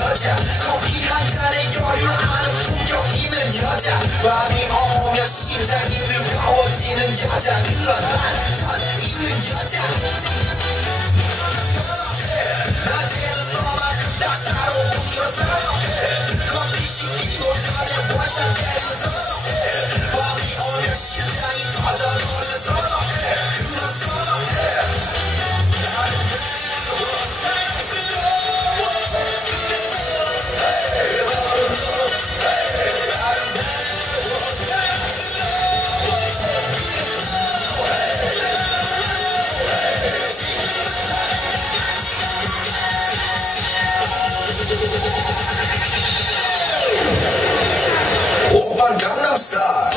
여자 커피 한 잔에 여유를 아는 품격 있는 여자 밤이 오면 심장이 뜨거워지는 여자 그런 반전 있는 여자 낮에는 너만큼 따사로운 여자 커피 시키고 자면 원샷 때려서 밤이 오면 심장이 터져버리는 선어해 그런 선어해 오빤 강남스타일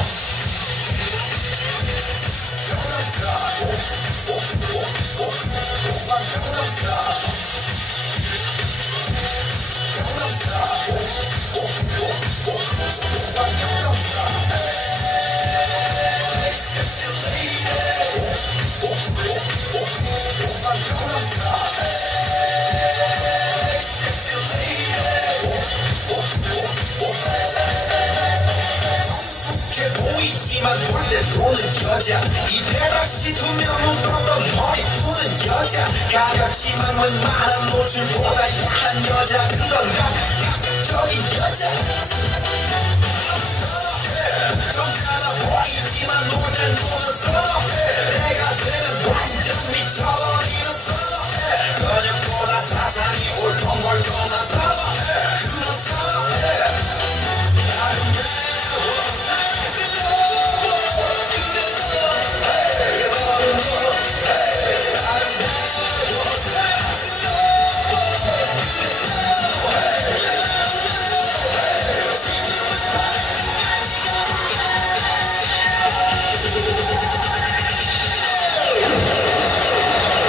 보는 여자 이때다 싶으면 묶었던 머리 푸는 여자 가볍지만 웬만한 노출보다 야한 여자 그런 감각적인 여자 좀 달라 보이지만 놀 땐 노는 선어해 내가 되는 완전 미쳐버리는 선어해 그녀보다 사상이 울컹울컹한 선어해 그런 선어해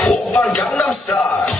오빤 강남스타일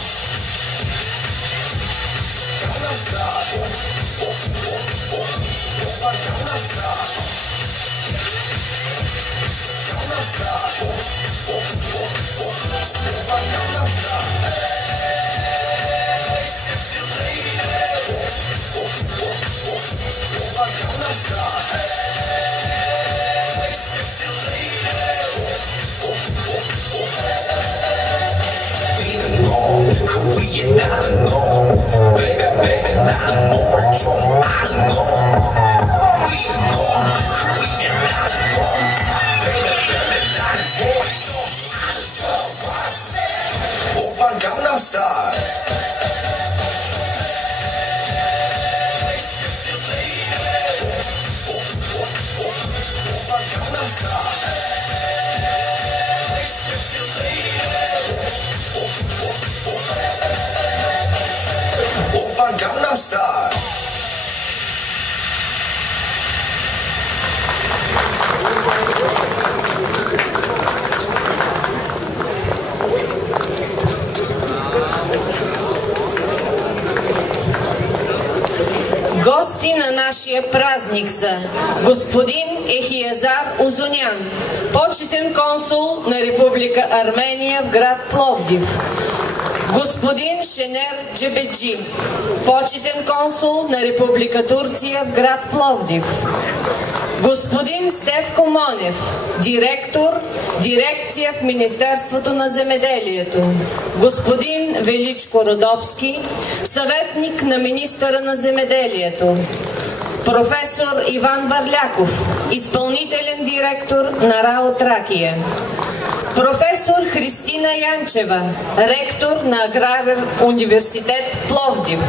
그 위에 나는 너 Baby baby 나는 뭘 좀 아는 너 뛰는 너그 위에 나는 너 Baby baby 나는 뭘 좀 아는 너 오빤 강남스타일 오빤 강남스타일 Гости на нашия празник са господин Ехиязар Узунян, почетен консул на Република Армения в град Пловдив. Господин Шенер Джебеджи, почетен консул на Република Турция в град Пловдив. Господин Стефко Монев, директор, дирекция в Министерството на земеделието. Господин Величко Родопски, съветник на министъра на земеделието. Професор Иван Върляков, изпълнителен директор на РАО Тракия. Професор Христина Янчева, ректор на Аграрен университет Пловдив.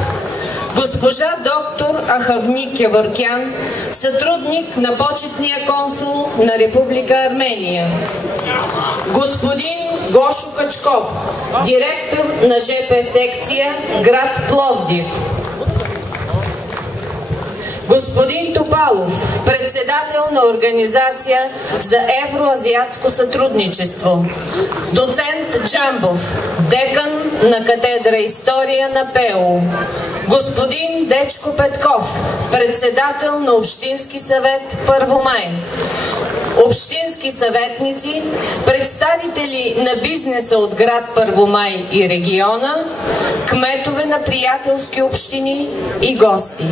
Госпожа доктор Ахавни Кеворкян, сътрудник на почетния консул на Република Армения. Господин Гошо Качков, директор на ЖП секция град Пловдив. Господин Топалов, председател на Организация за евроазиатско сътрудничество. Доцент Джамбов, декан на катедра История на ПЕУ. Господин Дечко Петков, председател на Общински съвет Първомай. общински съветници, представители на бизнеса от град Първомай и региона, кметове на приятелски общини и гости.